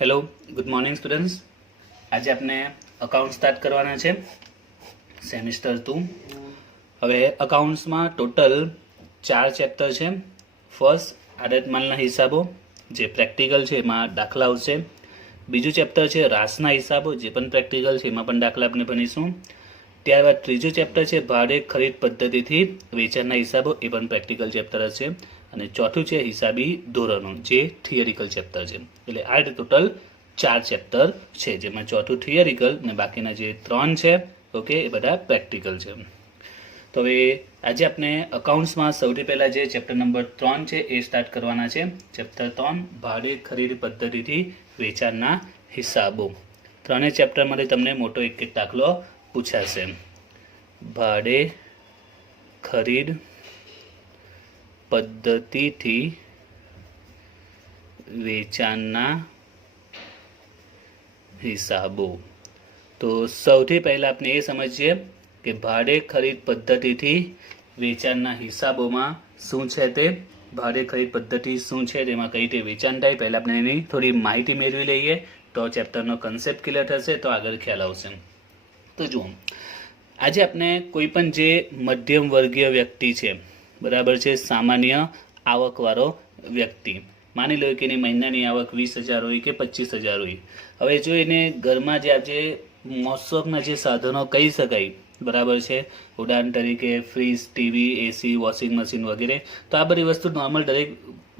Hello, good morning students. આજે આપણે account start કરવાના છે, સેમિસ્ટર 2. હવે અકાઉન્ટ્સમાં ટોટલ 4 ચેપ્ટર છે. ફર્સ્ટ આડત માલના હિસાબો, જે પ્રેક્ટિકલ છે એમાં દાખલા આવશે. બીજું ચેપ્ટર છે રાસના હિસાબો, જે પણ પ્રેક્ટિકલ છે એમાં પણ દાખલા આપણે ભણીશું. ત્યારબાદ ત્રીજું ચેપ્ટર છે ભાડે ખરીદ પદ્ધતિથી વેચાણના હિસાબો, એ પણ પ્રેક્ટિકલ ચેપ્ટર હશે. અને ચોથું છે હિસાબી ધોરણો, જે થિયરિકલ ચેપ્ટર છે. એટલે આ ટોટલ 4 ચેપ્ટર છે, જેમાં ચોથું થિયરિકલ અને બાકીના જે 3 છે ઓકે એ બધા પ્રેક્ટિકલ છે. તો હવે આજે આપણે અકાઉન્ટ્સમાં સૌથી પહેલાં જે ચેપ્ટર નંબર 3 છે એ સ્ટાર્ટ કરવાના છે. ચેપ્ટર 3 ભાડે ખરીદ પદ્ધતિથી વેચાણના હિસાબો. ત્રણેય ચેપ્ટર માટે તમને મોટો એક એક દાખલો પૂછાશે. ભાડે ખરીદ પદ્ધતિથી વેચાણના હિસાબો. તો સૌથી પહેલાં આપણે એ સમજીએ કે ભાડે ખરીદ પદ્ધતિથી વેચાણના હિસાબોમાં શું છે તે. ભાડે ખરીદ પદ્ધતિ શું છે, તેમાં કઈ રીતે વેચાણ થાય, પહેલાં આપણે એની થોડી માહિતી મેળવી લઈએ તો ચેપ્ટરનો કન્સેપ્ટ ક્લિયર થશે, તો આગળ ખ્યાલ આવશે. તો જુઓ, આજે આપણે કોઈ પણ જે મધ્યમ વર્ગીય વ્યક્તિ છે, બરાબર છે, સામાન્ય આવકવાળો વ્યક્તિ, માની લો કે એની મહિનાની આવક 20,000 હોય કે 25,000 હોય. હવે જો એને ઘરમાં જે આજે મોસમના જે સાધનો કહી શકાય, બરાબર છે, ઉદાહરણ તરીકે ફ્રીજ, ટીવી, એસી, વોશિંગ મશીન વગેરે, તો આ બધી વસ્તુ નોર્મલ દરેક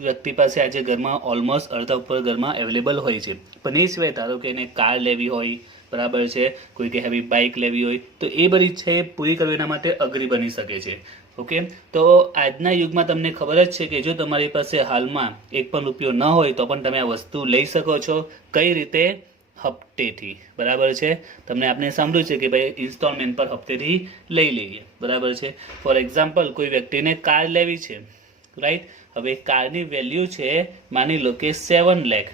વ્યક્તિ પાસે આજે ઘરમાં ઓલમોસ્ટ અડધા ઉપર ઘરમાં અવેલેબલ હોય છે. પણ એ સિવાય ધારો કે એને કાર લેવી હોય, બરાબર છે, કોઈ કે હેવી બાઇક લેવી હોય, તો એ બધી છે પૂરી કરવી એના માટે અઘરી બની શકે છે. ઓકે, તો આજના યુગમાં તમને ખબર જ છે કે જો તમારી પાસે હાલમાં એક પણ રૂપિયો ન હોય તો પણ તમે આ વસ્તુ લઈ શકો છો. કઈ રીતે? હપ્તેથી, બરાબર છે. તમને આપણે સાંભળ્યું છે કે ભાઈ ઇન્સ્ટોલમેન્ટ પર હપ્તેથી લઈ લઈએ, બરાબર છે. ફોર એક્ઝામ્પલ, કોઈ વ્યક્તિને કાર લેવી છે, રાઈટ. હવે કારની વેલ્યુ છે, માની લો કે 7 લાખ,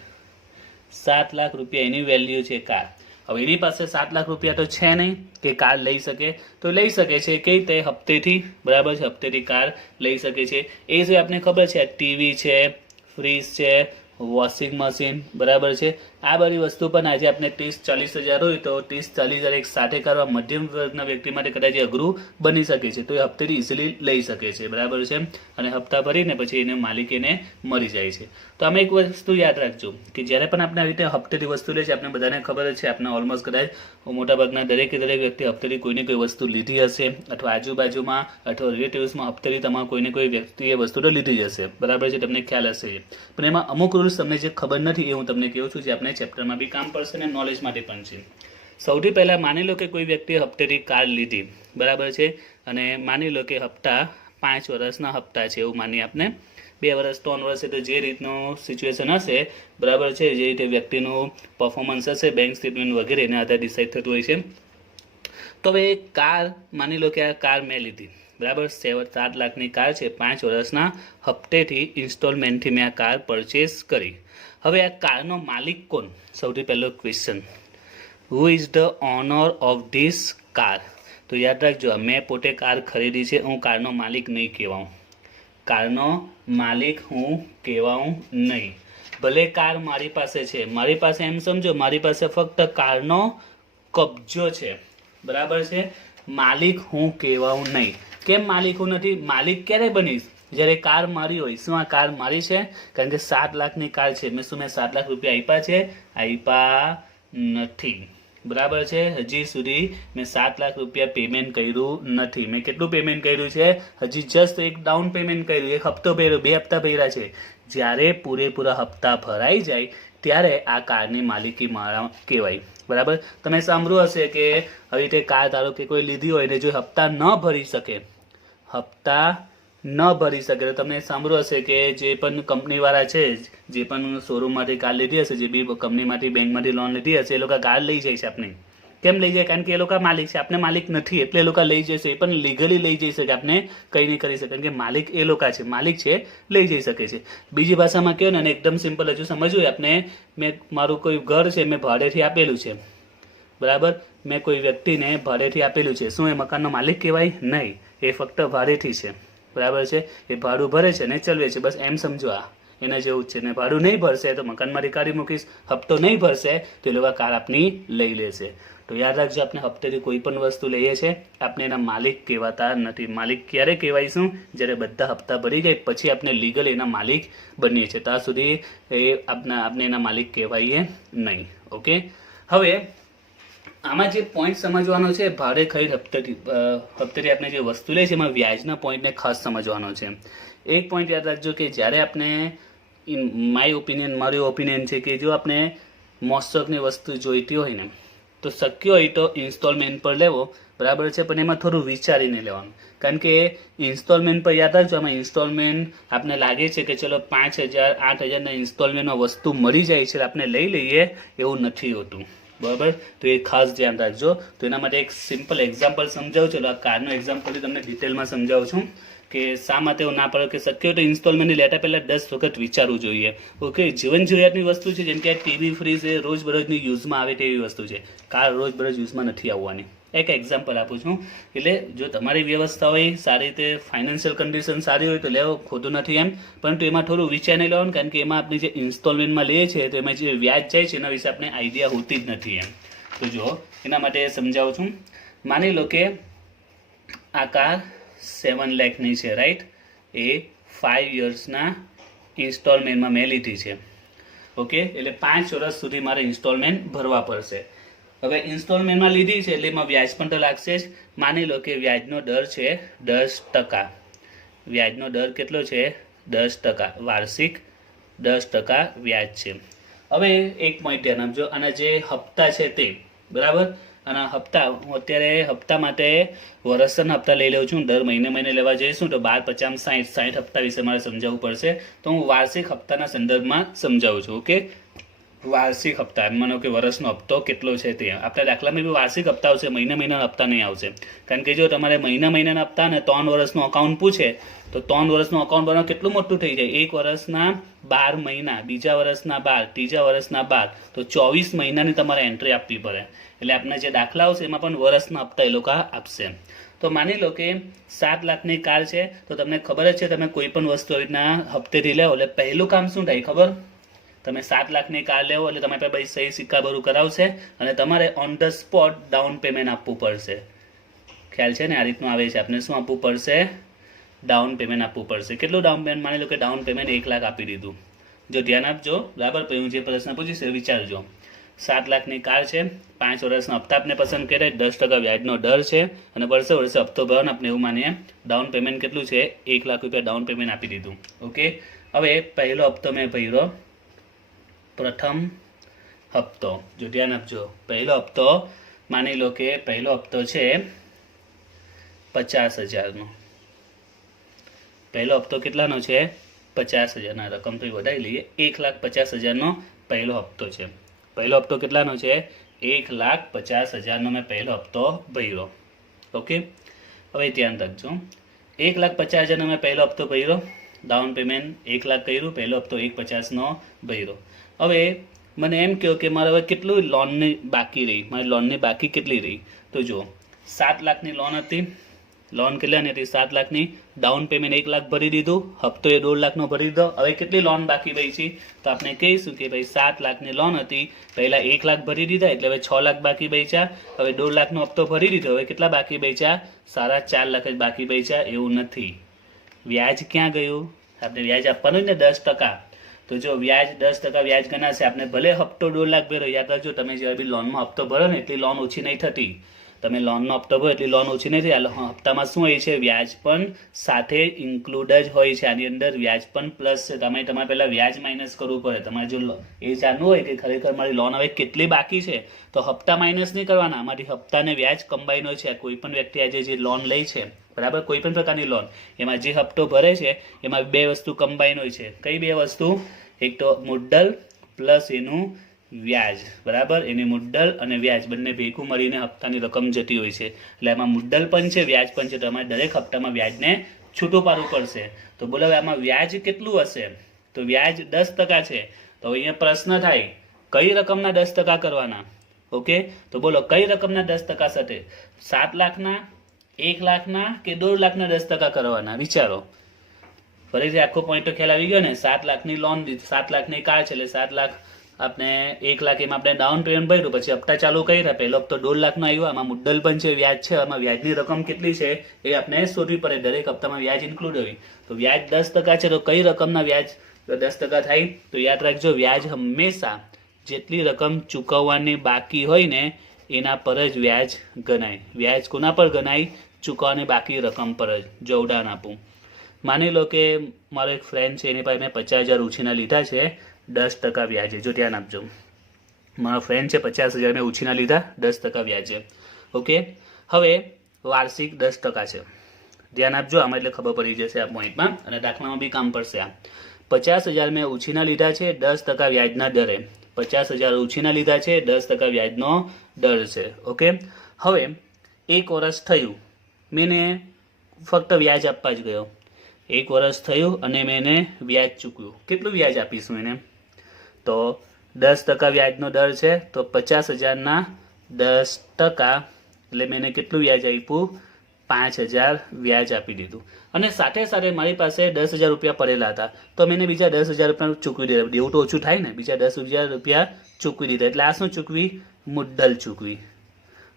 7 લાખ રૂપિયા એની વેલ્યુ છે કાર. હવે એની પાસે 7 લાખ રૂપિયા તો છે નહીં કે કાર લઈ શકે, તો લઈ શકે છે કઈ રીતે? હપ્તેથી, બરાબર છે, હપ્તેથી કાર લઈ શકે છે. એ જે આપણે ખબર છે, ટીવી છે, ફ્રીજ છે, વોશિંગ મશીન, બરાબર છે, આ બધી વસ્તુ પણ આજે આપણે 30-40 હજાર હોય તો 30-40 હજાર એક સાથે કરવા મધ્યમ વર્ગના વ્યક્તિ માટે કદાચ અઘરું બની શકે છે, તો એ હપ્તેથી ઇઝીલી લઈ શકે છે, બરાબર છે. અને હપ્તા ભરીને પછી એને માલિક એને મળી જાય છે. તો આમાં એક વસ્તુ યાદ રાખજો કે જ્યારે પણ આપણે આવી રીતે હપ્તેથી વસ્તુ લે છે, આપણે બધાને ખબર જ છે, આપણે ઓલમોસ્ટ કદાચ મોટાભાગના દરેક વ્યક્તિ હપ્તેથી કોઈને કોઈ વસ્તુ લીધી હશે, અથવા આજુબાજુમાં અથવા રિલેટિવ્સમાં હપ્તેથી તમારા કોઈને કોઈ વ્યક્તિએ વસ્તુ તો લીધી જ હશે, બરાબર છે, તમને ખ્યાલ હશે. પણ એમાં અમુક રૂલ્સ તમને જે ખબર નથી એ હું તમને કહું છું, જે આપણે ચેપ્ટરમાં બી કામ પડશે અને નોલેજ માટે પણ છે. સૌથી પહેલાં માની લો કે કોઈ વ્યક્તિએ હપ્તેથી કાર લીધી, બરાબર છે, અને માની લો કે હપ્તા 5 વર્ષના હપ્તા છે એવું માની આપણે, 2 વર્ષ 3 વર્ષ તો જે રીતનું સિચ્યુએશન હશે, બરાબર છે, જે રીતે વ્યક્તિનું પરફોર્મન્સ હશે, બેંક સ્ટેટમેન્ટ વગેરે એના આધારે ડિસાઇડ થતું હોય છે. તો હવે કાર, માની લો કે આ કાર મેં લીધી, બરાબર, 7 લાખની કાર છે, 5 વર્ષના હપ્તેથી ઇન્સ્ટોલમેન્ટથી મેં આ કાર પરચેસ કરી. હવે આ કારનો માલિક કોણ? સૌથી પહેલો question, who is the owner of this car? તો યાદ રાખજો, મેં પોતે કાર ખરીદી છે, હું કારનો માલિક નહીં કહેવાઉં. કારનો માલિક હું કહેવાઉં નહીં. ભલે કાર મારી પાસે છે, મારી પાસે એમ સમજો મારી પાસે ફક્ત કારનો કબજો છે, બરાબર છે, માલિક હું કહેવાઉં નહીં. કેમ માલિક હું નથી? માલિક ક્યારે બનીશ? જ્યારે કાર મારી હોય. શું આ કાર મારી છે? કારણ કે 7 લાખની કાર છે, મેં 7 લાખ રૂપિયા આપ્યા છે? આપ્યા નથી, બરાબર છે. હજી સુધી મેં 7 લાખ રૂપિયા પેમેન્ટ કર્યું નથી. મેં કેટલું પેમેન્ટ કર્યું છે? હજી જસ્ટ એક ડાઉન પેમેન્ટ કર્યું, 1 હપ્તો ભર્યો, 2 હપ્તા ભર્યા છે. જ્યારે પૂરેપૂરા હપ્તા ભરાઈ જાય ત્યારે આ કારની માલિકી મારા કહેવાય, બરાબર. તમે સાંભળ્યું હશે કે આવી રીતે કાર ધારો કે કોઈ લીધી હોય ને જો હપ્તા ન ભરી શકે, હપ્તા ન ભરી શકે, તો તમે સાંભળ્યું હશે કે જે પણ કંપનીવાળા છે, જે પણ શોરૂમમાંથી કાર લીધી હશે, જે બી કંપનીમાંથી બેંકમાંથી લોન લીધી હશે, એ લોકો કાર લઈ જાય છે આપણે. કેમ લઈ જાય? કારણ કે એ લોકો માલિક છે, આપણે માલિક નથી, એટલે એ લોકો લઈ જશે. એ પણ લીગલી લઈ જઈ શકે, આપણે કંઈ નહીં કરી શકે, કારણ કે માલિક એ લોકો છે, માલિક છે, લઈ જઈ શકે છે. બીજી ભાષામાં કહો ને, એકદમ સિમ્પલ હજુ સમજવું આપણે, મેં મારું કોઈ ઘર છે, મેં ભાડેથી આપેલું છે, બરાબર, મેં કોઈ વ્યક્તિને ભાડેથી આપેલું છે, શું એ મકાનનો માલિક કહેવાય? નહીં, એ ફક્ત ભાડેથી છે, બરાબર છે, એ ભાડું ભરે છે ને ચલવે છે, બસ એમ સમજો. આ એના જેવું જ છે. ને ભાડું નહીં ભરશે તો મકાનમાં કાઢી મૂકીશ, હપ્તો નહીં ભરશે તો એ લોકો કાર આપની લઈ લેશે. તો યાદ રાખજો, આપણે હપ્તેથી કોઈ પણ વસ્તુ લઈએ છીએ આપણે એના માલિક કહેવાતા નથી. માલિક ક્યારે કહેવાઈશું? જ્યારે બધા હપ્તા ભરી જાય પછી આપણે લીગલ એના માલિક બનીએ છીએ, ત્યાં સુધી આપણે એના માલિક કહેવાઈએ નહીં. ઓકે, હવે આમાં જે પોઈન્ટ સમજવાનો છે, ભાડે ખરીદ હપ્તેથી આપણે જે વસ્તુ લે છે એમાં વ્યાજના પોઈન્ટને ખાસ સમજવાનો છે. એક પોઈન્ટ યાદ રાખજો કે જ્યારે આપણે મારી ઓપિનિયન છે કે જો આપણે મોસ્ટોકની વસ્તુ જોઈતી હોય ને તો શક્ય હોય તો ઇન્સ્ટોલમેન્ટ પર લેવો, બરાબર છે, પણ એમાં થોડું વિચારીને લેવાનું. કારણ કે ઇન્સ્ટોલમેન્ટ પર યાદ રાખજો, આમાં ઇન્સ્ટોલમેન્ટ આપણે લાગે છે કે ચલો 5,000 8,000ના ઇન્સ્ટોલમેન્ટમાં વસ્તુ મળી જાય છે, આપણે લઈ લઈએ, એવું નથી હોતું. બરાબર, તો એ ખાસ ધ્યાન રાખજો. તો એના માટે એક સિમ્પલ એક્ઝામ્પલ સમજાવું. ચલો આ કારનો એક્ઝામ્પલથી તમને ડિટેલમાં સમજાવું છું કે શા માટે એવું ના પડે કે શક્ય હોય તો ઇન્સ્ટોલમેન્ટની લેતા પહેલાં 10 વખત વિચારવું જોઈએ. ઓકે, જીવન જરૂરિયાતની વસ્તુ છે, જેમ કે ટીવી, ફ્રીજ એ રોજબરોજની યુઝમાં આવે તેવી વસ્તુ છે. કાર રોજબરોજ યુઝમાં નથી આવવાની. એક એક્ઝામ્પલ આપું છું. એટલે જો તમારી વ્યવસ્થા હોય, સારી રીતે ફાઇનાન્શિયલ કન્ડિશન સારી હોય તો લેવો, ખોટું નથી એમ, પરંતુ એમાં થોડું વિચારીને લેવાનું. કારણ કે એમાં આપણે જે ઇન્સ્ટોલમેન્ટમાં લઈએ છીએ તો એમાં જે વ્યાજ જાય છે એના વિશે આપણે આઈડિયા હોતી જ નથી એમ. તો જો એના માટે સમજાવું છું. માની લો કે આ કાર 7 લાખની છે, રાઈટ, એ 5 યર્સના ઇન્સ્ટોલમેન્ટમાં મેં લીધી છે. ઓકે, એટલે 5 વર્ષ સુધી મારે ઇન્સ્ટોલમેન્ટ ભરવા પડશે. હવે ઇન્સ્ટોલમેન્ટમાં લીધી છે એટલે એમાં વ્યાજ પણ તો લાગશે જ. માની લો કે વ્યાજનો દર છે 10%. વ્યાજનો દર કેટલો છે? 10%, વાર્ષિક 10% વ્યાજ છે. હવે એક પોઈન્ટ ધ્યાન આપજો, અને જે હપ્તા છે તે, બરાબર, અને હપ્તા હું અત્યારે હપ્તા માટે વર્ષના હપ્તા લઈ લઉં છું. દર મહિને લેવા જઈશું તો 12, 50, 60 હપ્તા વિશે મારે સમજાવવું પડશે. તો હું વાર્ષિક હપ્તાના સંદર્ભમાં સમજાવું છું. ઓકે, વાર્ષિક હપ્તા, માનો કે વર્ષનો હપ્તો કેટલો છે તે. આપણા દાખલામાં બી વાર્ષિક હપ્તા આવશે, મહિના હપ્તા નહીં આવશે. કારણ કે જો તમારે મહિનાના હપ્તા ને 3 વર્ષનું અકાઉન્ટ પૂછે તો 3 વર્ષનું અકાઉન્ટ બનાવવું કેટલું મોટું થઈ જાય. 1 વર્ષના 12 મહિના, બીજા વર્ષના 12, ત્રીજા વર્ષના 12, તો 24 મહિનાની તમારે એન્ટ્રી આપવી પડે. એટલે આપણે જે દાખલા આવશે એમાં પણ વર્ષના હપ્તા એ લોકો આપશે. તો માની લો કે 7 લાખની કાર છે, તો તમને ખબર જ છે, તમે કોઈ પણ વસ્તુ આવી રીતના હપ્તેથી લેવો એટલે પહેલું કામ શું થાય ખબર? તમે 7 લાખની કાર લેવો એટલે તમારે પાસે સહી સિક્કા ભરું કરાવશે અને તમારે on the spot down payment આપવું પડશે. ખ્યાલ છે ને? આ રીતનું આવે છે. આપણે શું આપવું પડશે? ડાઉન પેમેન્ટ આપવું પડશે. કેટલું ડાઉન પેમેન્ટ? માની લો કે ડાઉન પેમેન્ટ 1 લાખ આપી દીધું. જો ધ્યાન આપજો, બરાબર, પછી હું જે પ્રશ્ન પૂછીશ એ વિચારજો. 7 લાખની કાર છે, 5 વર્ષના હપ્તા આપણે પસંદ કરીએ, 10% વ્યાજનો દર છે અને વર્ષે હપ્તો ભરવાનો આપણે એવું માનીએ. ડાઉન પેમેન્ટ કેટલું છે? 1 લાખ રૂપિયા ડાઉન પેમેન્ટ આપી દીધું. ઓકે, હવે પહેલો હપ્તો મેં ભર્યો, પ્રથમ હપ્તો. જો ધ્યાન આપજો, પહેલો હપ્તો માની લો કે પહેલો હપ્તો છે 50,000નો. પહેલો હપ્તો કેટલાનો છે? 50,000. રકમ તો વધારી લઈએ. 1,50,000નો પહેલો હપ્તો છે. પહેલો હપ્તો કેટલાનો છે? 1,50,000નો મેં પહેલો હપ્તો ભર્યો. ઓકે, હવે ધ્યાન રાખજો, 1,50,000નો મેં પહેલો હપ્તો ભર્યો, ડાઉન પેમેન્ટ 1 લાખ કર્યું, પહેલો હપ્તો 1,50,000નો ભર્યો. હવે મને એમ કહો કે મારે હવે કેટલું લોનની બાકી રહી? મારી લોનની બાકી કેટલી રહી? તો જો 7 લાખની લોન હતી. લોન કેટલાની હતી? 7 લાખની. ડાઉન પેમેન્ટ 1 લાખ ભરી દીધું, હપ્તો એ 1.5 લાખનો ભરી દીધો. હવે કેટલી લોન બાકી રહી છે? તો આપણે કહીશું કે ભાઈ 7 લાખની લોન હતી, પહેલા 1 લાખ ભરી દીધા એટલે હવે 6 લાખ બાકી બચ્યા. હવે 1.5 લાખનો હપ્તો ભરી દીધો, હવે કેટલા બાકી બચ્યા? 4.5 લાખ જ બાકી બચ્યા. એવું નથી. વ્યાજ ક્યાં ગયું? આપણે વ્યાજ આપવાનું જ ને 10%. તો જો વ્યાજ 10% વ્યાજ ગણાશે. આપણે ભલે હપ્તો 1.5 લાખ ભર્યો, યાદ રાખજો, તમે જ્યારે બી લોનમાં હપ્તો ભરો ને એટલી લોન ઓછી નહીં થતી. તમે લોનનો હપ્તો ભરો એટલી લોન ઓછી નહીં થઈ. હપ્તામાં શું હોય છે? વ્યાજ પણ સાથે ઇન્ક્લુડ જ હોય છે. આની અંદર વ્યાજ પણ પ્લસ છે. તમારે પહેલાં વ્યાજ માઇનસ કરવું પડે. તમારે જો એ જાણવું હોય કે ખરેખર મારી લોન હવે કેટલી બાકી છે તો હપ્તા માઇનસ નહીં કરવાના. અમારી હપ્તાને વ્યાજ કમ્બાઈન હોય છે. કોઈ પણ વ્યક્તિ આજે જે લોન લે છે, બરાબર, કોઈ પણ પ્રકારની લોન, એમાં જે હપ્તો ભરે છે એમાં 2 વસ્તુ કમ્બાઈન હોય છે. કઈ 2 વસ્તુ? એક તો મુદ્દલ પ્લસ એનું વ્યાજ, બરાબર, એની મુદ્દલ અને વ્યાજ બંને ભેગું મળીને હપ્તાની રકમ જતી હોય છે. એટલે એમાં મુદ્દલ પણ છે, વ્યાજ પણ છે. તો અમારે દરેક હપ્તામાં વ્યાજને છૂટું પાડવું પડશે. તો બોલો હવે આમાં વ્યાજ કેટલું હશે? તો વ્યાજ 10% છે. તો અહીંયા પ્રશ્ન થાય કઈ રકમના 10% કરવાના? ઓકે, તો બોલો કઈ રકમના 10% સાથે? 7 લાખના, 1 લાખના કે 1.5 લાખના 10% કરવાના? વિચારો. ફરીથી આખો પોઈન્ટ તો ખ્યાલ આવી ગયો ને. 7 લાખની લોન લીધી, 7 લાખની કાર છે એટલે 7 લાખ આપણે 1 લાખ એમાં આપણે ડાઉન પેમેન્ટ ભર્યું, પછી હપ્તા ચાલુ કર્યા. પહેલો હપ્તો 1.5 લાખનો આવ્યો, આમાં મુદ્દલ પણ છે, વ્યાજ છે. આમાં વ્યાજની રકમ કેટલી છે એ આપણે શોધવી પડે. દરેક હપ્તામાં વ્યાજ ઇન્ક્લુડ હોય. તો વ્યાજ 10% છે, તો કઈ રકમના વ્યાજ 10% થાય? તો યાદ રાખજો, વ્યાજ હંમેશા જેટલી રકમ ચૂકવવાની બાકી હોય ને એના પર જ વ્યાજ ગણાય. વ્યાજ કોના પર ગણાય? ચૂકવવાની બાકી રકમ પર જ. જો ઉદાહરણ આપું, માની લો કે મારો એક ફ્રેન્ડ છે, એની પાસે મેં 50,000 ઉછીના લીધા છે 10% વ્યાજે. જો ધ્યાન આપજો, મારો ફ્રેન્ડ છે, 50,000 મેં ઉછીના લીધા 10% વ્યાજે. ઓકે, હવે વાર્ષિક 10% છે. ધ્યાન આપજો આમાં, એટલે ખબર પડી જશે આ પોઈન્ટમાં, અને દાખલામાં બી કામ પડશે. આ 50,000 મેં ઉછીના લીધા છે 10% વ્યાજના દરે. 50,000 ઉછીના લીધા છે 10% વ્યાજનો દર છે. ઓકે, હવે 1 વર્ષ થયું, મેં ફક્ત વ્યાજ આપવા જ ગયો. 1 વર્ષ થયું અને મેં એને વ્યાજ ચૂક્યું. કેટલું વ્યાજ આપીશું એને? તો 10% વ્યાજનો દર છે, તો 50,000ના 10% એટલે મેં એને કેટલું વ્યાજ આપ્યું? 5,000 વ્યાજ આપી દીધું. અને સાથે સાથે મારી પાસે 10,000 રૂપિયા પડેલા હતા, તો મેં બીજા 10,000 રૂપિયા ચૂકવી દીધા. દેવું તો ઓછું થાય ને, બીજા 10,000 રૂપિયા ચૂકવી દીધા. એટલે આ શું ચૂકવી? મુદ્દલ ચૂકવી.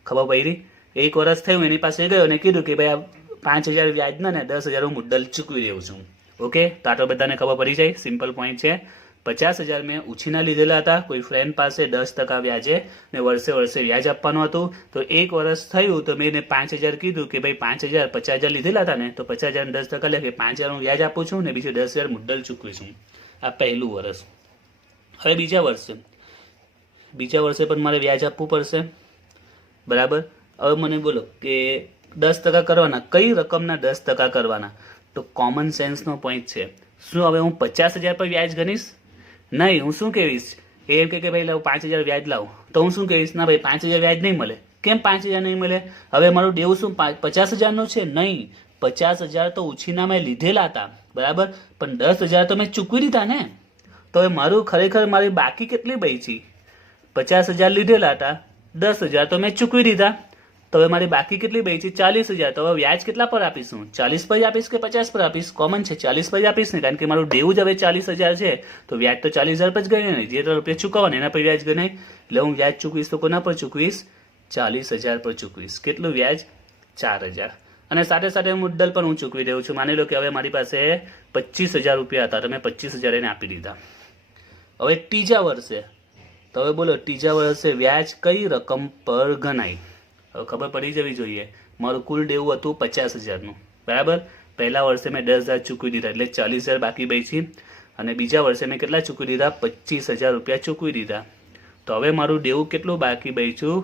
ખબર પડી? 1 વર્ષ થયું, એની પાસે ગયો અને કીધું કે ભાઈ આ 5,000 વ્યાજના ને 10,000 હું મુદ્દલ ચૂકવી દઉં છું. ઓકે, તો આ તો બધાને ખબર પડી જાય. સિમ્પલ પોઈન્ટ છે. 50,000 મેં ઉછીના લીધેલા હતા કોઈ ફ્રેન્ડ પાસે 10% વ્યાજે, ને વર્ષે વર્ષે વ્યાજ આપવાનું હતું. તો 1 વર્ષ થયું તો મેં એને 5,000 કીધું કે ભાઈ 5,000 50,000 લીધેલા હતા ને, તો 50,000 10% લે કે 5,000 હું વ્યાજ આપું છું ને બીજું 10,000 મુદ્દલ ચૂકવું છું. આ પહેલું વર્ષ. હવે બીજા વર્ષે પણ મારે વ્યાજ આપવું પડશે, બરાબર. હવે મને બોલો કે 10% કરવાના, કઈ રકમના 10% કરવાના? તો કોમન સેન્સનો પોઈન્ટ છે. શું હવે હું 50,000 પર વ્યાજ ગણીશ? નહીં, હું શું કહીશ? એમ કે ભાઈ લાવ 5,000 વ્યાજ લાવું, તો હું શું કહીશ? ના ભાઈ 5,000 વ્યાજ નહીં મળે. કેમ 5,000 નહીં મળે? હવે મારું દેવું શું 50,000નું છે? નહીં, 50,000 તો ઉછીના મેં લીધેલા હતા, બરાબર, પણ 10,000 તો મેં ચૂકવી દીધા ને. તો હવે મારું ખરેખર મારી બાકી કેટલી બચી? 50,000 લીધેલા હતા, 10,000 તો મેં ચૂકવી દીધા, તો હવે મારી બાકી કેટલી બચી? 40,000. તો હવે વ્યાજ કેટલા પર આપીશું? 40 પર આપીશ કે 50 પર આપીશ? કોમન છે, 40 પર આપીશ ને, કારણ કે મારું દેવું જ હવે 40,000 છે, તો વ્યાજ તો 40,000 પર જ ગણાય ને. જે રૂપિયા ચૂકવવાના એના પર વ્યાજ ગણાય. એટલે હું વ્યાજ ચૂકવીશ તો કોના પર ચૂકવીશ? 40,000 પર ચૂકવીશ. કેટલું વ્યાજ? 4,000. અને સાથે સાથે મુદ્દલ પણ હું ચૂકવી રહ્યો છું. માની લો કે હવે મારી પાસે 25,000 રૂપિયા હતા, તો મેં 25,000 એને આપી દીધા. હવે ત્રીજા વર્ષે, તો હવે બોલો ત્રીજા વર્ષે વ્યાજ કઈ રકમ પર ગણાય? હવે ખબર પડી જવી જોઈએ. મારું કુલ દેવું હતું 50,000નું, બરાબર. પહેલા વર્ષે મેં 10,000 ચૂકવી દીધા એટલે 40,000 બાકી બચી, અને બીજા વર્ષે મેં કેટલા ચૂકવી દીધા? 25,000 રૂપિયા ચૂકવી દીધા. તો હવે મારું દેવું કેટલું બાકી બચ્યું?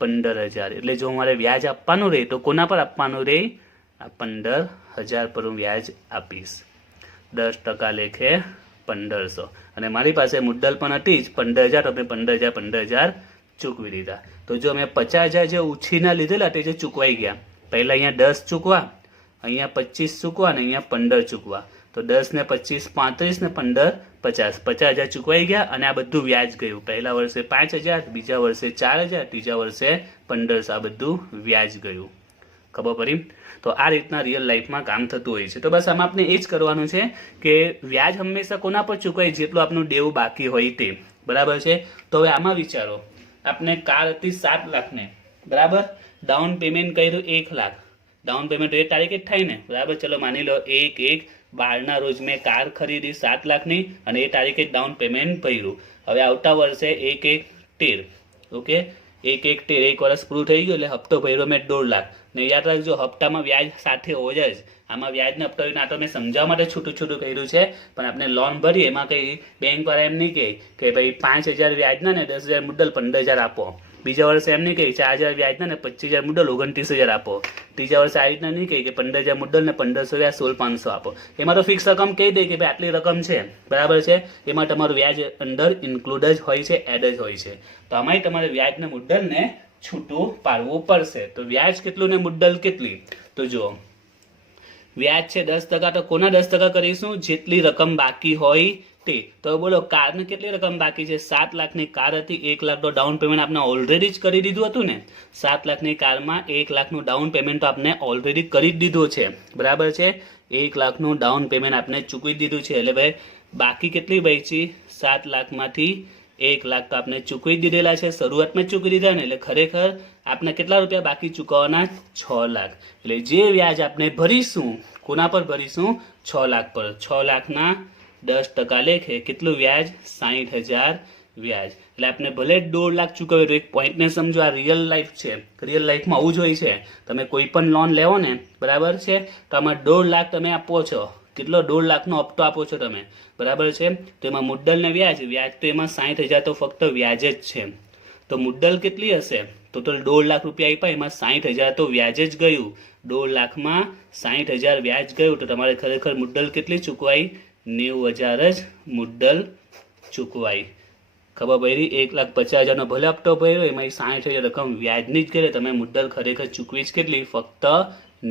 15,000. એટલે જો મારે વ્યાજ આપવાનું રહે તો કોના પર આપવાનું રહે? આ 15,000 પર હું વ્યાજ આપીશ. 10% લેખે 1,500. અને મારી પાસે મુદ્દલ પણ હતી જ 15,000, તો મેં 15,000 ચૂકવી દીધા. તો જો મેં 50,000 જે ઉછીના લીધેલા તે જે ચૂકવાઈ ગયા. પહેલા અહીંયા 10 ચૂકવા, અહીંયા 25 ચૂકવા અને અહીંયા 15 ચૂકવા. તો 10 ને 25 35 ને 15 50. 50,000 ચૂકવાઈ ગયા અને આ બધું વ્યાજ ગયું. પહેલા વર્ષે 5,000, બીજા વર્ષે 4,000, ત્રીજા વર્ષે 1,500. આ બધું વ્યાજ ગયું. ખબર પડી? તો આ રીતના રિયલ લાઈફમાં કામ થતું હોય છે. તો બસ આમાં આપણે એ જ કરવાનું છે કે વ્યાજ હંમેશા કોના પર ચૂકવાય? જેટલું આપણું દેવું બાકી હોય તે, બરાબર છે. તો હવે આમાં વિચારો, આપણે કાર હતી 7 લાખને, બરાબર, ડાઉન પેમેન્ટ કર્યું 1 લાખ. ડાઉન પેમેન્ટ એ તારીખે જ થાય ને, બરાબર. ચલો માની લો 1/12 રોજ મેં કાર ખરીદી 7 લાખની અને એ તારીખે જ ડાઉન પેમેન્ટ ભર્યું. હવે આવતા વર્ષે 1/13, ઓકે, 1/13 1 વર્ષ પૂરું થઈ ગયું એટલે હપ્તો ભર્યો મેં 1.5 લાખ. ને યાદ રાખજો હપ્તામાં વ્યાજ સાથે હોય જ. આમાં વ્યાજને હપ્તો હોય, આ તો મેં સમજાવવા માટે છૂટું કર્યું છે, પણ આપણે લોન ભરીએ એમાં કંઈ બેંકવાળા એમ નહીં કહે કે ભાઈ 5,000 વ્યાજના ને 10,000 મુદ્દલ 15,000 આપો. બીજા વર્ષે એમ નહીં કહે 4,000 વ્યાજના ને 25,000 મુદ્દલ 29,000 આપો. ત્રીજા વર્ષે આ રીતના નહીં કહે કે 15,000 મુદ્દલ ને 1,500 વ્યાજ 16,500 આપો. એમાં તો ફિક્સ રકમ કહી દે કે ભાઈ આટલી રકમ છે, બરાબર છે. એમાં તમારું વ્યાજ અંદર ઇન્ક્લુડ જ હોય છે, એડ જ હોય છે. તો આમાંય તમારે વ્યાજને મુદ્દલને છૂટું પાડવું પડશે. તો વ્યાજ કેટલું ને મુદ્દલ કેટલી? તો જુઓ, વ્યાજ છે 10%, તો કોના 10% કરીશું? જેટલી રકમ બાકી હોય ટી. તો બોલો કારને કેટલી રકમ બાકી છે? 7 લાખની કાર હતી, 1 લાખનો ડાઉન પેમેન્ટ આપણે ઓલરેડી જ કરી દીધું હતું ને. 7 લાખની કારમાં 1 લાખનું ડાઉન પેમેન્ટ તો આપણે ઓલરેડી કરી જ દીધું છે, બરાબર છે. 1 લાખનું ડાઉન પેમેન્ટ આપણે ચૂકવી દીધું છે. એટલે ભાઈ બાકી કેટલી બચી? 7 લાખમાંથી 1 લાખ તો આપણે ચૂકવી દીધેલા છે, શરૂઆતમાં જ ચૂકવી દીધા ને. એટલે ખરેખર આપણે કેટલા રૂપિયા બાકી ચૂકવવાના? 6 લાખ. એટલે જે વ્યાજ આપણે ભરીશું, કોના પર ભરીશું? 6 લાખ પર. 6 લાખના 10% લેખે કેટલું વ્યાજ? 60,000 વ્યાજ. એટલે આપણે ભલે 1.5 લાખ ચૂકવ્યું. તો એક પોઈન્ટને સમજો, આ રિયલ લાઈફ છે. રિયલ લાઈફમાં આવું જ હોય છે. તમે કોઈ પણ લોન લેવો ને, બરાબર છે, તો આમાં 1.5 લાખ તમે આપો છો. કેટલો? 1.5 લાખનો હપ્તો આપો છો તમે, બરાબર છે. તો એમાં મુદ્દલ ને વ્યાજ, વ્યાજ તો એમાં 60,000 તો ફક્ત વ્યાજ જ છે. તો મુદ્દલ કેટલી હશે? ટોટલ 1.5 લાખ રૂપિયા આપ્યા, એમાં 60,000 તો વ્યાજ જ ગયું. 1.5 લાખમાં 60,000 વ્યાજ ગયું. તો તમારે ખરેખર મુદ્દલ કેટલી ચૂકવાઈ? 90,000 જ મુદ્દલ ચૂકવાઈ. ખબર પડી? 1,50,000નો ભલે હપ્તો ભર્યો, એમાં 60,000 રકમ વ્યાજની જ કરે. તમે મુદ્દલ ખરેખર ચૂકવી જ કેટલી? ફક્ત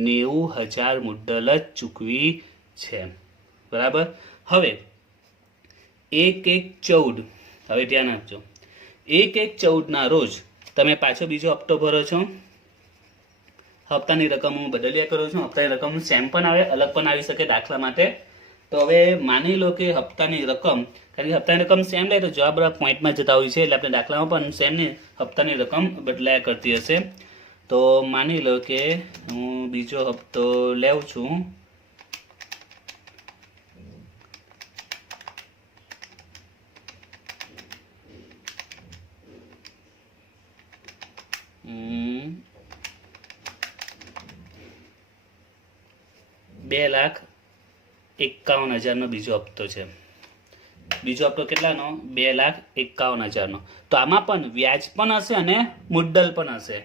90,000 મુદ્દલ જ ચૂકવી છે, બરાબર. હવે 1/1/14, હવે ધ્યાન આપજો. 1/1/14ના રોજ તમે પાછો બીજો હપ્તો ભરો છો. હપ્તાની રકમ હું બદલ્યા કરું છું. હપ્તાની રકમ સેમ પણ આવે, અલગ પણ આવી શકે, દાખલા માટે. તો હવે માની લો કે હપ્તાની રકમ, કારણ કે હપ્તાની રકમ સેમ લે તો જવાબ પોઈન્ટમાં જતા હોય છે. એટલે આપણે દાખલામાં પણ સેમની હપ્તાની રકમ બદલાયા કરતી હશે. તો માની લો કે હું બીજો હપ્તો લેઉં છું. $2,51,000નો બીજો હપ્તો છે. બીજો હપ્તો કેટલાનો? 2,51,000નો. તો આમાં પણ વ્યાજ પણ હશે અને મુદ્દલ પણ હશે.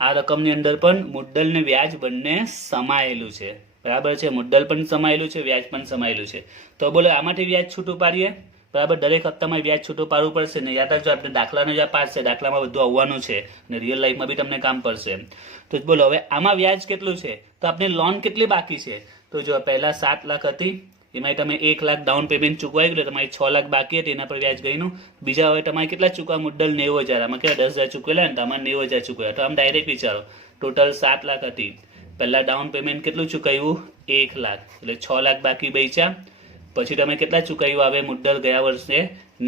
આ રકમની અંદર પણ મુદ્દલ ને વ્યાજ બંને સમાયેલું છે, બરાબર છે. મુદ્દલ પણ સમાયેલું છે, વ્યાજ પણ સમાયેલું છે. તો બોલો આમાંથી વ્યાજ છૂટું પાડીએ, બરાબર. દરેક હપ્તામાં વ્યાજ છૂટું પાડવું પડશે ને. યાદ રાખજો, આપણે દાખલાનો જે પાસ છે, દાખલામાં બધું આવવાનું છે અને રિયલ લાઈફમાં બી તમને કામ પડશે. તો બોલો હવે આમાં વ્યાજ કેટલું છે? તો આપણે લોન કેટલી બાકી છે? તો જો પહેલા 7 લાખ હતી, એમાં તમે 1 લાખ ડાઉન પેમેન્ટ ચૂકવાઈ ગયું, તમારી 6 લાખ બાકી હતી, એના પર વ્યાજ ગઈનું. બીજા હવે તમારે કેટલા ચૂકવા? મુદ્દલ 90,000. આમાં કેટલા? 10,000 ચૂકવેલા ને, તો આમાં 90,000 ચૂકવ્યા. તો આમ ડાયરેક્ટ વિચારો, ટોટલ 7 લાખ હતી. પહેલા ડાઉન પેમેન્ટ કેટલું ચૂકવ્યું? 1 લાખ. એટલે 6 લાખ બાકી બચ્યા. પછી તમે કેટલા ચૂકવ્યું? હવે મુદ્દલ ગયા વર્ષે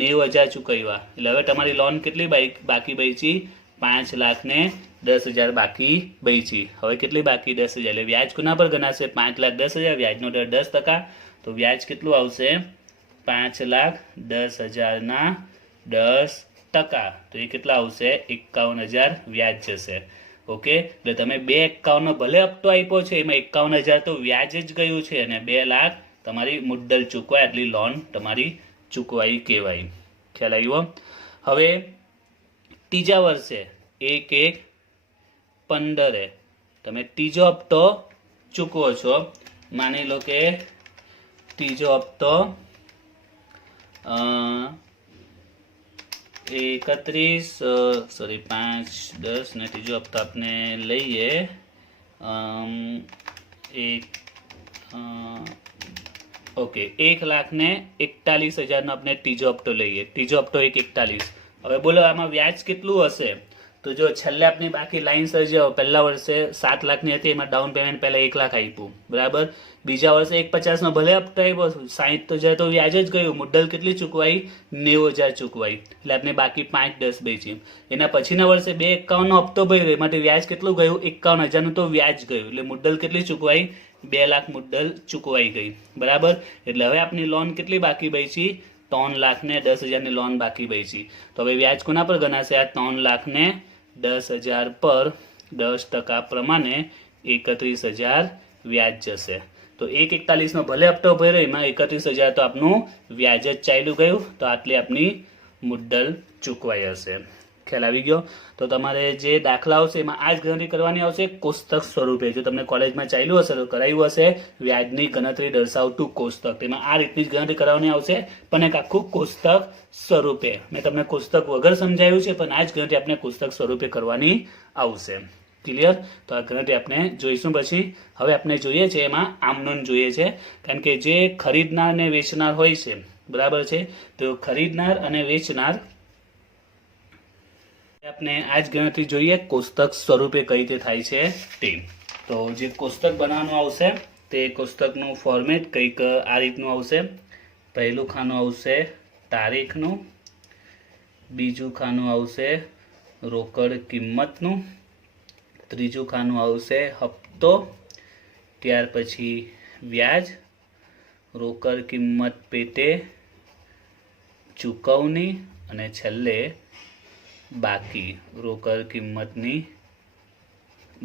90,000 ચૂકવ્યા. એટલે હવે તમારી લોન કેટલી બાકી બચી? 5,10,000 બાકી બચી. હવે કેટલી બાકી? 10,000. એટલે વ્યાજ કોના પર ગણાશે? 5,10,000. વ્યાજનો દર 10%. તો વ્યાજ કેટલું આવશે? 5,10,000ના 10%. તો એ કેટલા આવશે? 51,000 વ્યાજ જશે. ઓકે. એટલે તમે 2,51,000નો ભલે હપ્તો આપ્યો છે, એમાં 51,000 તો વ્યાજ જ ગયું છે અને 2 લાખ તમારી મુદ્દલ ચૂકવાય, એટલી લોન તમારી ચૂકવાઈ કહેવાય. ખ્યાલ આવ્યો? હવે ત્રીજા વર્ષે 1/1/15 તમે ત્રીજો હપ્તો ચૂકવો છો. માની લો કે ત્રીજો હપ્તો 5/10 ને ત્રીજો હપ્તો આપણે લઈએ ઓકે 1,41,000નો આપણે ત્રીજો હપ્તો લઈએ. ત્રીજો હપ્તો 1/41. હવે બોલો આમાં વ્યાજ કેટલું હશે? તો જો છેલ્લે આપની બાકી લાઈન સર્જાઓ, પહેલા વર્ષે 7 લાખની હતી, એમાં ડાઉન પેમેન્ટ પહેલા 1 લાખ આપ્યું, બરાબર. બીજા વર્ષે 1,50,000નો ભલે હપ્તો આપ્યો, 60,000 તો વ્યાજ જ ગયું. મુદ્દલ કેટલી ચૂકવાઈ? 90,000 ચૂકવાઈ. એટલે આપણે બાકી 5,10 બચી. એના પછીના વર્ષે 2,51,000નો હપ્તો ભર્યો, એમાંથી વ્યાજ કેટલું ગયું? 51,000નું તો વ્યાજ ગયું. એટલે મુદ્દલ કેટલી ચૂકવાઈ? 2 લાખ મુદ્દલ ચૂકવાઈ ગઈ, બરાબર. એટલે હવે આપની લોન કેટલી બાકી બચી? 3,10,000ની લોન બાકી બચી. તો હવે વ્યાજ કોના પર ગણાશે? આ 3,10,000 પર 10% પ્રમાણે 31,000 વ્યાજ જશે. તો 1/41નો ભલે હપ્તો ભર્યો, એમાં 31,000 તો આપનું વ્યાજ જ ચાલ્યું ગયું. તો આટલી આપની મુદ્દલ ચૂકવાઈ હશે. ખ્યાલ આવી ગયો? તો તમારે જે દાખલા આવશે એમાં આ જ ગણતરી કરવાની આવશે કોષ્ટક સ્વરૂપે. જો તમને કોલેજમાં ચાલ્યું હશે તો કરાવ્યું હશે વ્યાજની ગણતરી દર્શાવતું કોષ્ટક, તેમાં આ રીતની જ ગણતરી કરવાની આવશે, પણ એક આખું કોષ્ટક સ્વરૂપે. મેં તમને કોષ્ટક વગર સમજાવ્યું છે, પણ આ જ ગણતરી આપણે કોષ્ટક સ્વરૂપે કરવાની આવશે. ક્લિયર? તો આ ગણતરી આપણે જોઈશું પછી. હવે આપણે જોઈએ છે એમાં આમનોન જોઈએ છે, કારણ કે જે ખરીદનાર ને વેચનાર હોય છે, બરાબર છે। તો ખરીદનાર અને વેચનાર આપણે આ જ ગણતરી જોઈએ કોષ્ટક સ્વરૂપે કઈ રીતે થાય છે તે। તો જે કોષ્ટક બનાવવાનું આવશે તે કોષ્ટકનું ફોર્મેટ કંઈક આ રીતનું આવશે। પહેલું ખાનું આવશે તારીખનું, બીજું ખાનું આવશે રોકડ કિંમતનું, ત્રીજું ખાનું આવશે હપ્તો, ત્યાર પછી વ્યાજ, રોકડ કિંમત પેટે ચૂકવણી અને છેલ્લે બાકી, રોકડ કિંમતની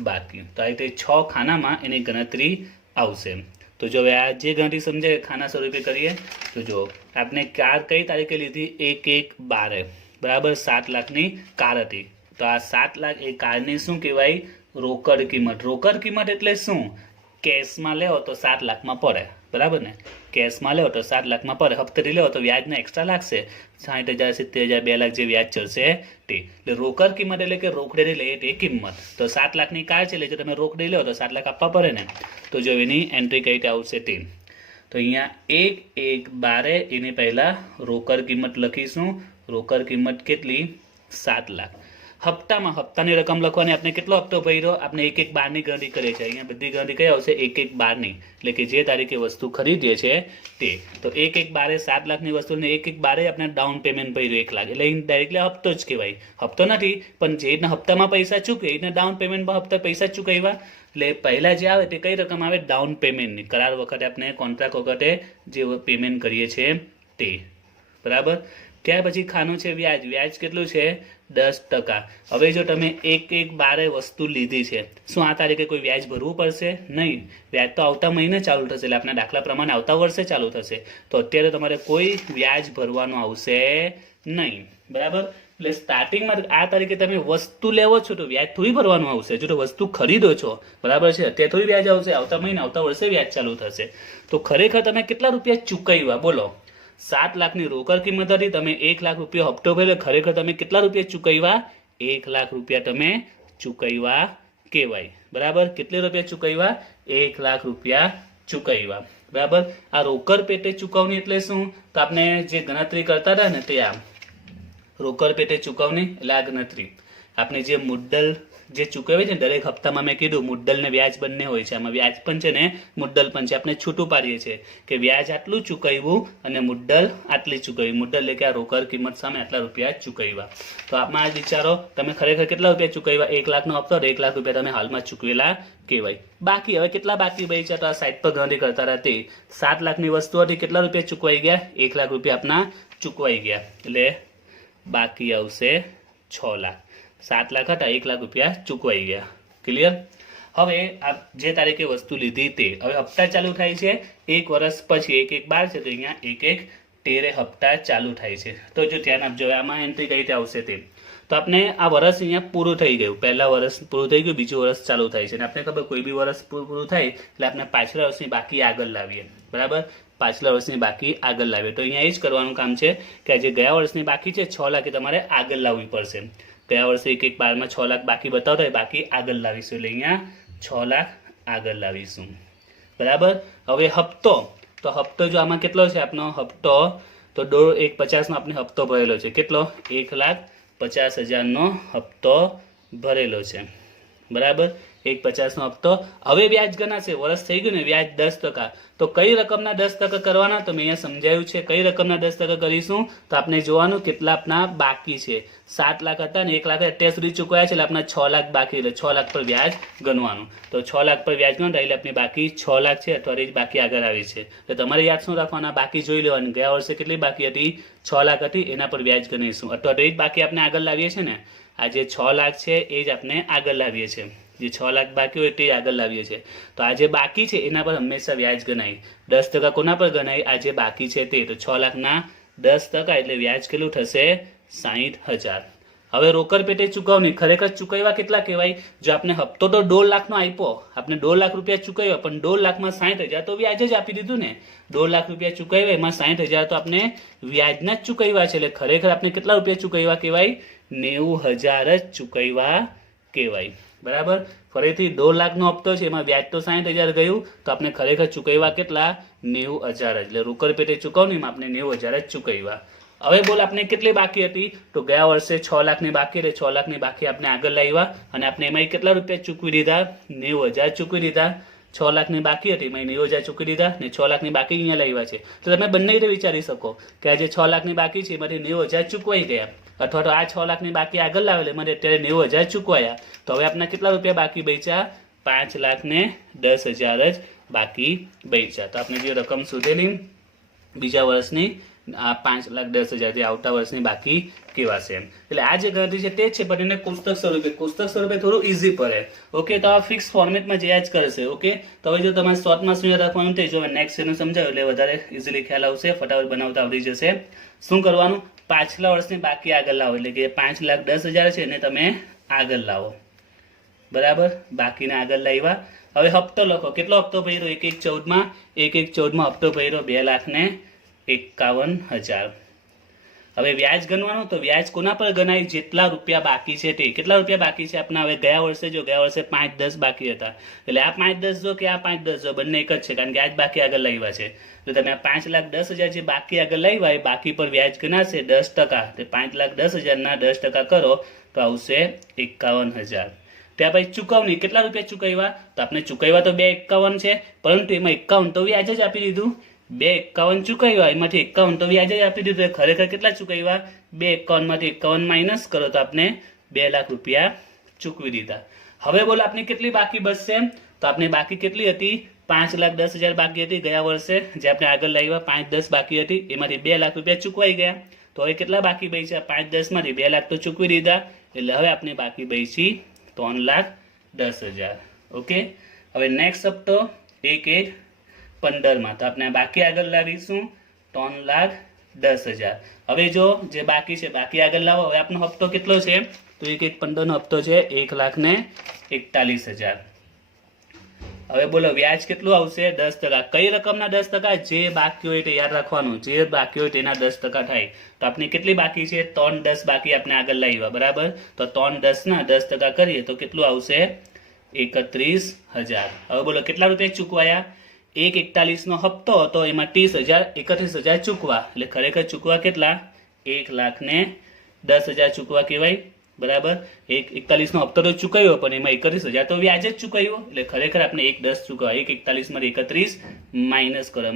બાકી। તો આ રીતે 6 ખાનામાં એની ગણતરી આવશે। તો જો હવે આ જે ગણતરી સમજાય ખાના સ્વરૂપે કરીએ તો જો આપણે કાર કઈ તારીખે લીધી 1/1/12 બરાબર 7 લાખની કાર હતી। તો આ 7 લાખ એ કારની શું કહેવાય રોકડ કિંમત। રોકડ કિંમત એટલે શું કેશમાં લેવો તો 7 લાખમાં પડે બરાબર ને, કેશમાં લેવો તો 7 લાખમાં પડે, હપ્તેથી લેવો તો વ્યાજના એક્સ્ટ્રા લાગશે 60,000 70,000 2 લાખ જે વ્યાજ ચડશે તે। એટલે રોકડ કિંમત એટલે કે રોકડેથી લઈએ તે કિંમત। તો 7 લાખની કાર છે એટલે જો તમે રોકડે લો તો 7 લાખ આપવા પડે ને। તો જો એની એન્ટ્રી કઈ રીતે આવશે તે તો અહીંયા 1/1/12 એની પહેલા રોકડ કિંમત લખીશું। રોકડ કિંમત કેટલી 7 લાખ। હપ્તામાં હપ્તાની રકમ લખવાની આપણે કેટલો હપ્તો ભર્યો આપણે 1/1/12 ની ગણતરી કરીએ છીએ। અહીંયા બધી ગણતરી કઈ આવશે 1/1/12 ની એટલે કે જે તારીખે વસ્તુ ખરીદીએ છે તે। તો 1/1/12 7 લાખની વસ્તુને 1/1/12 આપણે ડાઉન પેમેન્ટ ભર્યું 1 લાખ એટલે ડાયરેક્ટલી હપ્તો જ કહેવાય। હપ્તો નથી પણ જે રીતના હપ્તામાં પૈસા ચૂકવે એને ડાઉન પેમેન્ટમાં હપ્તા પૈસા ચૂકવ્યા એટલે પહેલા જે આવે તે કઈ રકમ આવે ડાઉન પેમેન્ટની, કરાર વખતે આપણે કોન્ટ્રાક્ટ વખતે જે પેમેન્ટ કરીએ છીએ તે બરાબર। ત્યાર પછી ખાનું છે વ્યાજ। વ્યાજ કેટલું છે 10%। હવે જો તમે 1/1/12 વસ્તુ લીધી છે શું આ તારીખે કોઈ વ્યાજ ભરવું પડશે નહીં, વ્યાજ તો આવતા મહિને ચાલુ થશે એટલે આપણા દાખલા પ્રમાણે આવતા વર્ષે ચાલુ થશે। તો અત્યારે તમારે કોઈ વ્યાજ ભરવાનું આવશે નહીં બરાબર। એટલે સ્ટાર્ટિંગમાં આ તારીખે તમે વસ્તુ લેવો છો તો વ્યાજ થોડી ભરવાનું આવશે। જો તો વસ્તુ ખરીદો છો બરાબર છે અત્યારે થોડી વ્યાજ આવશે, આવતા મહિને આવતા વર્ષે વ્યાજ ચાલુ થશે। તો ખરેખર તમે કેટલા રૂપિયા ચૂકવ્યા બોલો 7 લાખની રોકડ કિંમત હતી, તમે 1 લાખ રૂપિયા હપ્તો ભર્યો, ખરેખર તમે કેટલા રૂપિયા ચૂકવ્યા 1 લાખ રૂપિયા તમે ચૂકવ્યા કહેવાય બરાબર। કેટલા રૂપિયા ચૂકવ્યા 1 લાખ રૂપિયા ચૂકવ્યા બરાબર। આ રોકડ પેટે ચૂકવણી એટલે શું તો આપણે જે ગણતરી કરતા હતા ને તે આ રોકડ પેટે ચૂકવણી એટલે આ ગણતરી આપણે જે મુદ્દલ જે ચૂકવે છે ને દરેક હપ્તામાં મેં કીધું મુદ્દલ ને વ્યાજ બંને હોય છે। આમાં વ્યાજ પણ છે ને મુદ્દલ પણ છે। આપણે છૂટું પાડીએ છીએ કે વ્યાજ આટલું ચૂકવ્યું અને મુદ્દલ આટલી ચૂકવી। મુદ્દલ એટલે કે આ રોકડ કિંમત સામે આટલા રૂપિયા ચૂકવ્યા। તો આમાં આ વિચારો તમે ખરેખર કેટલા રૂપિયા ચૂકવ્યા 1 લાખનો હપ્તો 1 લાખ રૂપિયા તમે હાલમાં ચૂકવેલા કહેવાય। બાકી હવે કેટલા બાકી બચ્યા તો આ સાઈડ પર ગણતરી કરતા હતા તે 7 લાખની વસ્તુ હતી કેટલા રૂપિયા ચૂકવાઈ ગયા 1 લાખ રૂપિયા આપના ચૂકવાઈ ગયા એટલે બાકી આવશે 6 લાખ। 7 લાખ હતા 1 લાખ રૂપિયા ચૂકવાઈ ગયા ક્લિયર। હવે આ જે તારીખે વસ્તુ લીધી તે હવે હપ્તા ચાલુ થાય છે 1 વર્ષ પછી 1/1/12 છે તો અહીંયા 1/1/13 હપ્તા ચાલુ થાય છે। તો જો ધ્યાન આપજો આમાં એન્ટ્રી કઈ રીતે આવશે તે તો આપણે આ વર્ષ અહીંયા પૂરું થઈ ગયું, પહેલા વર્ષ પૂરું થઈ ગયું, બીજું વર્ષ ચાલુ થાય છે અને આપણે ખબર કોઈ બી વર્ષ પૂરું થાય એટલે આપણે પાછલા વર્ષની બાકી આગળ લાવીએ બરાબર। પાછલા વર્ષની બાકી આગળ લાવીએ તો અહીંયા એ જ કરવાનું કામ છે કે જે ગયા વર્ષની બાકી છે 6 લાખ એ તમારે આગળ લાવવી પડશે। ગયા વર્ષે 1/1/12 6 લાખ બાકી બતાવતા હોય બાકી આગળ લાવીશું એટલે અહીંયા 6 લાખ આગળ લાવીશું બરાબર। હવે હપ્તો તો હપ્તો જો આમાં કેટલો છે આપનો હપ્તો તો 1/50 નો આપણે હપ્તો ભરેલો છે કેટલો 1,50,000 નો હપ્તો ભરેલો છે બરાબર। 1/50 નો હપ્તો હવે વ્યાજ ગણાશે વર્ષ થઈ ગયું ને વ્યાજ 10% તો કઈ રકમના 10% કરવાના તો મેં અહીંયા સમજાવ્યું છે કઈ રકમના 10% કરીશું તો આપણે જોવાનું કેટલા આપના બાકી છે 7 લાખ હતા ને 1 લાખ અત્યાર સુધી ચૂકવાયા છે એટલે આપણા 6 લાખ બાકી એટલે 6 લાખ પર વ્યાજ ગણવાનું। તો 6 લાખ પર વ્યાજ ગણો એટલે આપણી બાકી 6 લાખ છે અથવા જ બાકી આગળ આવી છે તો તમારે યાદ શું રાખવાના બાકી જોઈ લેવાની ગયા વર્ષે કેટલી બાકી હતી 6 લાખ હતી એના પર વ્યાજ ગણીશું અથવા તો એ જ બાકી આપણે આગળ લાવીએ છીએ ને આ જે 6 લાખ છે એ જ આપણે આગળ લાવીએ છીએ જે 6 લાખ બાકી હોય તે આગળ લાવીએ છીએ તો આ જે બાકી છે એના પર હંમેશા વ્યાજ ગણાય 10% કોના પર ગણાય આ જે બાકી છે તે તો 6 લાખના 10% એટલે વ્યાજ કેટલું થશે 60,000। હવે રોકડ પેટે ચૂકવણી ખરેખર ચૂકવ્યા કેટલા કહેવાય જો આપણે હપ્તો તો 1.5 લાખનો આપ્યો આપણે 1.5 લાખ રૂપિયા ચૂકવ્યા પણ 1.5 લાખમાં 60,000 તો વ્યાજ જ આપી દીધું ને 1.5 લાખ રૂપિયા ચૂકવ્યા એમાં 60,000 તો આપણે વ્યાજના જ ચૂકવ્યા છે એટલે ખરેખર આપણે કેટલા રૂપિયા ચૂકવ્યા કહેવાય 90,000 જ ચૂકવ્યા કહેવાય. બરાબર. ફરીથી 2 લાખનો હપ્તો છે, એમાં વ્યાજ તો 60,000 ગયું, તો આપણે ખરેખર ચૂકવ્યા કેટલા? 90,000 જ. એટલે રોકડ પેટે ચૂકવણીમાં આપણે 90,000 જ ચૂકવ્યા. હવે બોલ આપણે કેટલી બાકી હતી? તો ગયા વર્ષે 6 લાખની બાકી, એટલે 6 લાખની બાકી આપણે આગળ લાવ્યા અને આપણે એમાં કેટલા રૂપિયા ચૂકવી દીધા? 90,000 ચૂકવી દીધા. 6 લાખની બાકી હતી, એમાં 90,000 ચૂકવી દીધા ને 6 લાખની બાકી અહીંયા લાવ્યા છે. તો તમે બંને રીતે વિચારી શકો કે આ જે 6 લાખની બાકી છે એમાંથી 90,000 ચૂકવાઈ ગયા, અથવા તો આ 6 લાખની બાકી આગળ લાવેલ એમાંથી અત્યારે 90,000 ચૂકવાયા. તો હવે આપણે કેટલા રૂપિયા બાકી બચ્યા? 5,10,000 જ બાકી બચ્યા. તો આપણે જે રકમ શોધેલી બીજા વર્ષની આ 5,10,000 આવતા વર્ષની બાકી કહેવાશે. એટલે આ જે ગણતરી છે તે જ છે, પણ એને કોષ્ટક સ્વરૂપે થોડું ઈઝી પડે. ઓકે, તો આ ફિક્સ ફોર્મેટમાં જે જ કરશે. ઓકે, તો હવે જો તમારે શોર્ટમાં શું યાદ રાખવાનું તે જો નેક્સ્ટ એનું સમજાવ્યું એટલે વધારે ઇઝીલી ખ્યાલ આવશે, ફટાફટ બનાવતા આવડી જશે. શું કરવાનું? પાછલા વર્ષની બાકી આગળ લાવો, એટલે કે 5,10,000 છે એને તમે આગળ લાવો. બરાબર, બાકીને આગળ લાવ્યા. હવે હપ્તો લખો. કેટલો હપ્તો ભર્યો? 1/1/14માં 1/1/14માં હપ્તો ભર્યો 2,51,000. હવે વ્યાજ ગણવાનું. તો વ્યાજ કોના પર ગણાય? જેટલા રૂપિયા બાકી છે તે. કેટલા રૂપિયા બાકી છે આપણા? હવે ગયા વર્ષે જો ગયા વર્ષે 5,10 બાકી હતા, એટલે આ 5,10 જો કે આ 5,10 જો, બંને એક જ છે, કારણ કે આ જ બાકી આગળ લાવ્યા છે. તો તમે આ 5,10,000 જે બાકી આગળ લાવ્યા એ બાકી પર વ્યાજ ગણાશે 10%. તો 5,10,000 ના 10% કરો તો આવશે 51,000. ત્યાં પછી ચૂકવણી. કેટલા રૂપિયા ચૂકવ્યા? તો આપણે ચૂકવ્યા તો 2,51 છે, પરંતુ એમાં 51 તો વ્યાજ જ આપી દીધું. 2,51 ચૂકવ્યા, એમાંથી 51 તો વ્યાજ જ આપી દીધું. ખરેખર કેટલા ચૂકવ્યા? 2,51 માંથી 51 માઇનસ કરો તો આપણે 2 લાખ રૂપિયા ચૂકવી દીધા. હવે બોલો આપણે કેટલી બાકી બચશે? તો આપણે બાકી કેટલી હતી? 5,10,000 બાકી હતી ગયા વર્ષે, જે આપણે આગળ લાવ્યા 5,10 બાકી હતી, એમાંથી 2 લાખ રૂપિયા ચૂકવાઈ ગયા. તો હવે કેટલા બાકી બચ્યા? 5,10 માંથી 2 લાખ તો ચૂકવી દીધા, એટલે હવે આપણે બાકી બચી 3,10,000. ઓકે, હવે નેક્સ્ટ હપ્તો 1/1/15માં. તો આપણે બાકી આગળ લાવીશું 3,10,000. હવે જો જે બાકી છે બાકી આગળ લાવો. હવે આપણો હપ્તો કેટલો છે? તો 1/1/15 નો હપ્તો છે 1,41,000. હવે બોલો વ્યાજ કેટલું આવશે? 10%. કઈ રકમના 10%? જે બાકી હોય તે યાદ રાખવાનું, જે બાકી હોય તેના 10% થાય. તો આપણે કેટલી બાકી છે? 3,10 બાકી આપણે આગળ લાવ્યા. બરાબર, તો 3,10 ના 10% કરીએ તો કેટલું આવશે? 31,000. હવે બોલો કેટલા રૂપિયા ચૂકવાયા? 1/41 નો હપ્તો હતો, એમાં 30,000 31,000 ચૂકવા, એટલે ખરેખર ચૂકવા કેટલા? 1,10,000 ચૂકવા કહેવાય. બરાબર, 1/41 નો હપ્તો તો ચૂકવ્યો, પણ એમાં 31,000 તો વ્યાજ જ ચૂકવ્યું, એટલે ખરેખર આપણે 1,10 ચૂકવા. 1/41 માંથી 31 માઇનસ કરો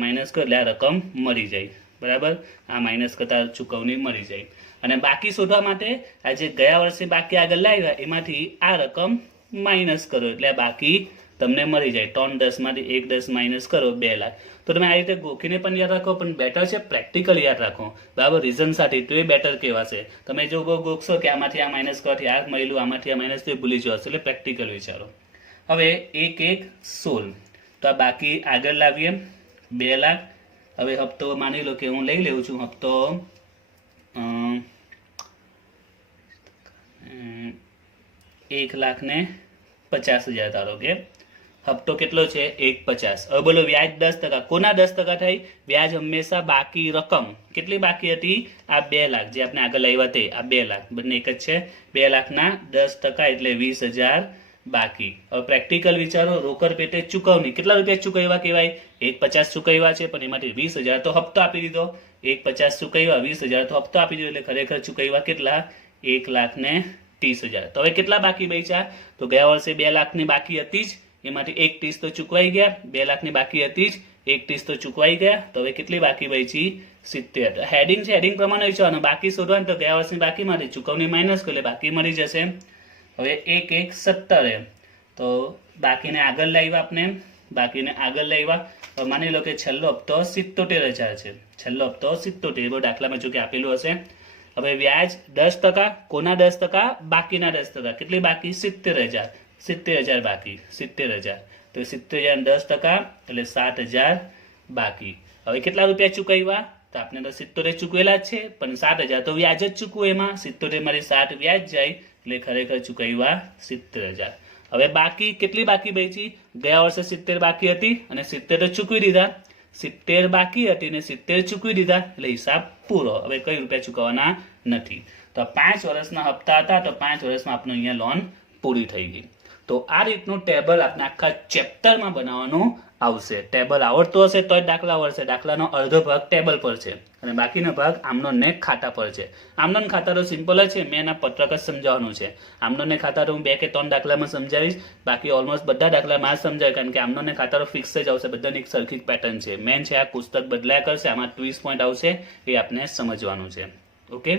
એટલે આ રકમ મળી જાય. બરાબર, આ માઇનસ કરતા ચૂકવણી મળી જાય. અને બાકી શોધવા માટે આ જે ગયા વર્ષે બાકી આગળ લાવ્યા એમાંથી આ રકમ માઇનસ કરો, એટલે આ બાકી તમને મળી જાય. 3,10 માંથી 1,10 માઇનસ કરો 2 લાખ. તો તમે આ રીતે ગોખીને પણ યાદ રાખો, પણ બેટર છે પ્રેક્ટિકલ યાદ રાખો. બરાબર, રીઝન સાથે તો એ બેટર કહેવાશે. તમે જો ગોખશો કે આમાંથી આ માઇનસ કરવાથી આ મળ્યું, આમાંથી આ માઇનસ, તો એ ભૂલી જવાશે. એટલે પ્રેક્ટિકલ વિચારો. હવે 1/1/16. તો આ બાકી આગળ લાવીએ 2 લાખ. હવે હપ્તો માની લો કે હું લઈ લઉં છું હપ્તો 1,50,000 ધારો કે હપ્તો કેટલો છે? 1,50. હવે બોલો વ્યાજ 10%. કોના 10% થાય? વ્યાજ હંમેશા બાકી રકમ. કેટલી બાકી હતી? આ 2 લાખ જે આપણે આગળ લાવ્યા તે, આ 2 લાખ બંને એક જ છે. 2 લાખના 10% એટલે 20,000 બાકી. હવે પ્રેક્ટિકલ વિચારો. રોકડ પેટે ચૂકવણી. કેટલા રૂપિયા ચૂકવ્યા કહેવાય? 1,50 ચૂકવ્યા છે, પણ એમાંથી 20,000 તો હપ્તો આપી દીધો. 1,50 ચૂકવ્યા, 20,000 તો હપ્તો આપી દીધો, એટલે ખરેખર ચૂકવ્યા કેટલા? 1,30,000. તો હવે કેટલા બાકી બચ્યા? તો ગયા વર્ષે 2 લાખની બાકી હતી જ, એમાંથી 1,30 તો ચૂકવાઈ ગયા. 2 લાખની બાકી હતી જ, 1,30 તો ચૂકવાઈ ગયા. તો હવે કેટલી બાકી બચી? 70. હેડિંગ છે, હેડિંગ પ્રમાણે વિચારવાનું. બાકી શોધવાનું તો ગયા વર્ષની બાકીમાંથી ચૂકવણી માઇનસ કરો એટલે બાકી મળી જશે. હવે 1/1/17. તો બાકીને આગળ લાવ્યા આપણે, બાકીને આગળ લાવ્યા. હવે માની લો કે છેલ્લો હપ્તો 77,000 છે. છેલ્લો હપ્તો 77, એવો દાખલામાં જો કે આપેલું હશે. હવે વ્યાજ 10%. કોના 10%? બાકીના 10%. કેટલી બાકી? 70,000. 70,000 બાકી. 70,000. તો 70,000 10% એટલે 7,000 બાકી. હવે કેટલા રૂપિયા ચૂકવ્યા? તો આપણે તો 70 ચૂકવેલા જ છે, પણ 7,000 તો વ્યાજ જ ચૂકવું. એમાં 70 માંથી 7 વ્યાજ જાય, એટલે ખરેખર ચૂકવ્યા 70,000. હવે બાકી કેટલી બાકી બચી? ગયા વર્ષે 70 બાકી હતી અને 70 તો ચૂકવી દીધા. 70 બાકી હતી અને 70 ચૂકવી દીધા, એટલે હિસાબ પૂરો. હવે કઈ રૂપિયા ચૂકવવાના નથી. તો 5 વર્ષના હપ્તા હતા, તો 5 વર્ષમાં આપણું અહીંયા લોન પૂરી થઈ ગઈ. તો આ રીતનું ટેબલ આપણે આખા ચેપ્ટરમાં બનાવવાનું આવશે. ટેબલ આવડતું હશે તો જ દાખલા આવડશે. દાખલાનો અડધો ભાગ ટેબલ પર છે અને બાકીનો ભાગ આમનો ને ખાતા પર છે. આમનો ને ખાતા તો સિમ્પલ જ છે, મેં એના પત્રક જ સમજાવવાનું છે. આમનો ને ખાતા તો હું 2 કે 3 દાખલામાં સમજાવીશ, બાકી ઓલમોસ્ટ બધા દાખલામાં જ સમજાય, કારણ કે આમનો ને ખાતા તો ફિક્સ જ આવશે, બધાની એક સરખી પેટર્ન છે. મેન છે આ પુસ્તક બદલાયા કરશે, આમાં 20 પોઈન્ટ આવશે, એ આપણે સમજવાનું છે. ઓકે.